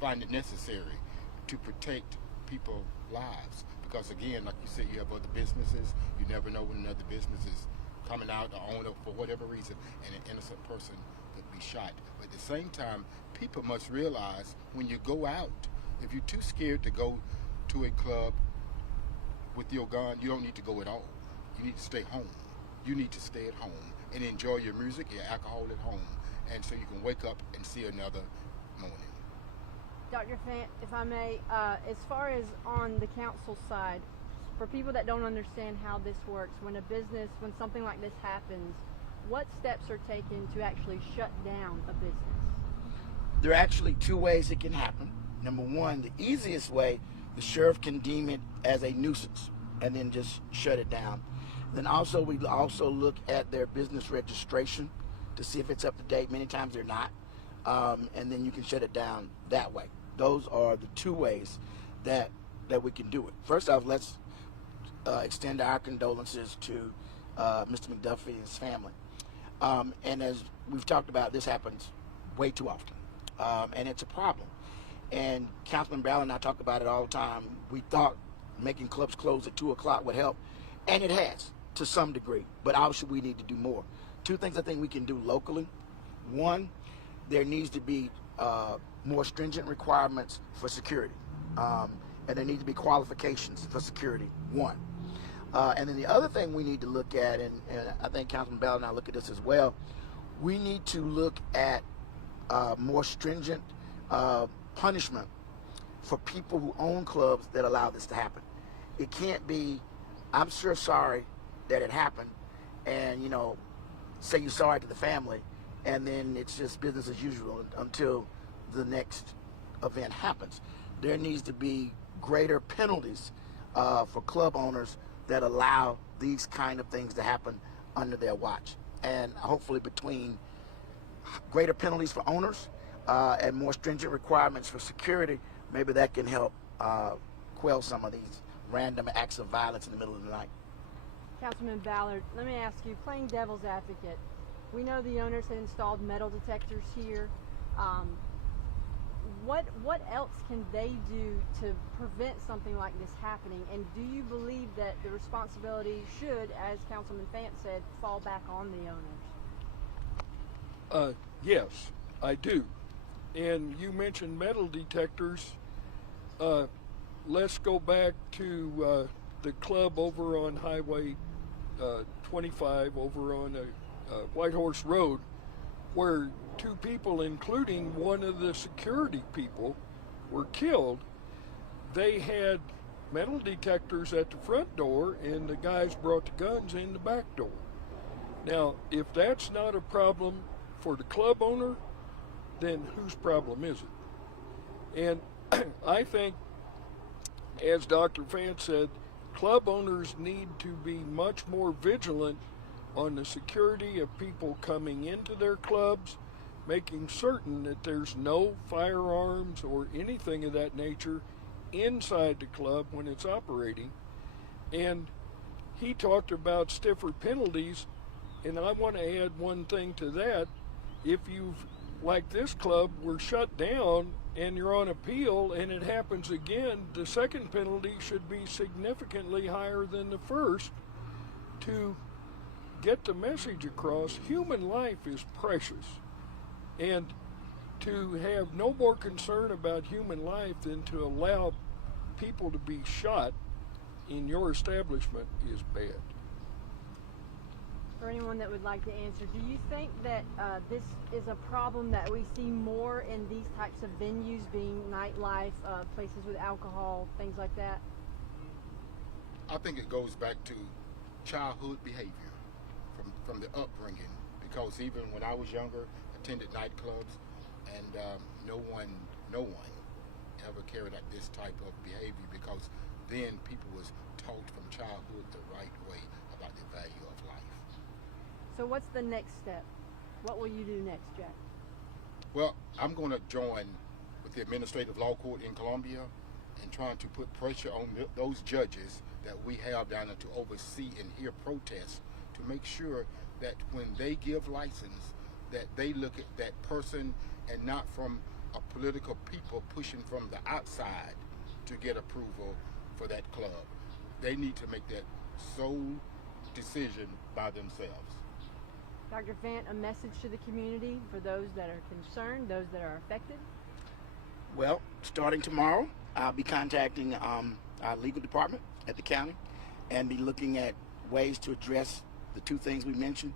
find it necessary to protect people's lives. Because again, like you said, you have other businesses. You never know when another business is coming out to own it for whatever reason, and an innocent person could be shot. But at the same time, people must realize when you go out, if you're too scared to go to a club with your gun, you don't need to go at all. You need to stay home. You need to stay at home and enjoy your music, your alcohol at home, and so you can wake up and see another morning. Dr. Fant, if I may, as far as on the council side, for people that don't understand how this works, when something like this happens, what steps are taken to actually shut down a business? There are actually two ways it can happen. Number one, the easiest way, the sheriff can deem it as a nuisance and then just shut it down. Then also, we also look at their business registration to see if it's up to date. Many times they're not. And then you can shut it down that way. Those are the two ways that we can do it. First off, let's extend our condolences to Mr. McDuffie and his family. And as we've talked about, this happens way too often. And it's a problem. And Councilman Ballard and I talk about it all the time. We thought making clubs close at 2 o'clock would help, and it has to some degree, but obviously we need to do more. Two things I think we can do locally. One, there needs to be more stringent requirements for security, and there need to be qualifications for security, one. And then the other thing we need to look at, and I think Councilman Ballard and I look at this as well, we need to look at more stringent punishment for people who own clubs that allow this to happen. It can't be, I'm sure sorry that it happened, and say you're sorry to the family, and then it's just business as usual until the next event happens. There needs to be greater penalties for club owners that allow these kind of things to happen under their watch. And hopefully between greater penalties for owners and more stringent requirements for security, maybe that can help quell some of these random acts of violence in the middle of the night. Councilman Ballard, let me ask you, playing devil's advocate, we know the owners have installed metal detectors here. What else can they do to prevent something like this happening? And do you believe that the responsibility should, as Councilman Fant said, fall back on the owners? Yes, I do. And you mentioned metal detectors. Let's go back to the club over on Highway 25 over on White Horse Road, where two people, including one of the security people, were killed. They had metal detectors at the front door, and the guys brought the guns in the back door. Now, if that's not a problem for the club owner, then whose problem is it? And I think, as Dr. Fant said, club owners need to be much more vigilant on the security of people coming into their clubs, making certain that there's no firearms or anything of that nature inside the club when it's operating. And he talked about stiffer penalties, and I want to add one thing to that. If you've, like this club, were shut down and you're on appeal and it happens again, the second penalty should be significantly higher than the first to get the message across. Human life is precious, and to have no more concern about human life than to allow people to be shot in your establishment is bad. For anyone that would like to answer, do you think that this is a problem that we see more in these types of venues, being nightlife, places with alcohol, things like that? I think it goes back to childhood behavior from the upbringing, because even when I was younger, attended nightclubs, and no one ever carried out this type of behavior, because then people was taught from childhood the right way about the value of life. So what's the next step? What will you do next, Jack? Well, I'm going to join with the Administrative Law Court in Columbia and trying to put pressure on those judges that we have down there to oversee and hear protests, to make sure that when they give license, that they look at that person and not from of political people pushing from the outside to get approval for that club. They need to make that sole decision by themselves. Dr. Fant, a message to the community for those that are concerned, those that are affected? Well, starting tomorrow, I'll be contacting our legal department at the county and be looking at ways to address the two things we mentioned,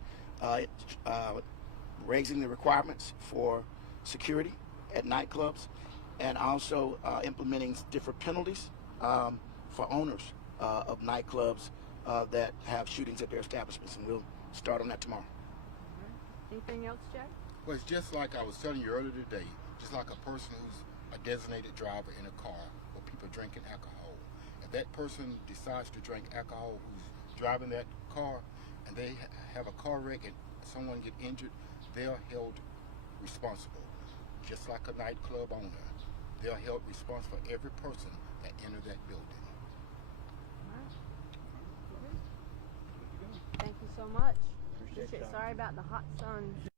raising the requirements for security at nightclubs and also implementing different penalties for owners of nightclubs that have shootings at their establishments. And we'll start on that tomorrow. Anything else, Jack? Well, it's just like I was telling you earlier today, just like a person who's a designated driver in a car where people drinking alcohol. If that person decides to drink alcohol who's driving that car and they have a car wreck and someone get injured, they're held responsible. Just like a nightclub owner, they're held responsible for every person that entered that building. Thank you so much. Appreciate it. Sorry about the hot sun.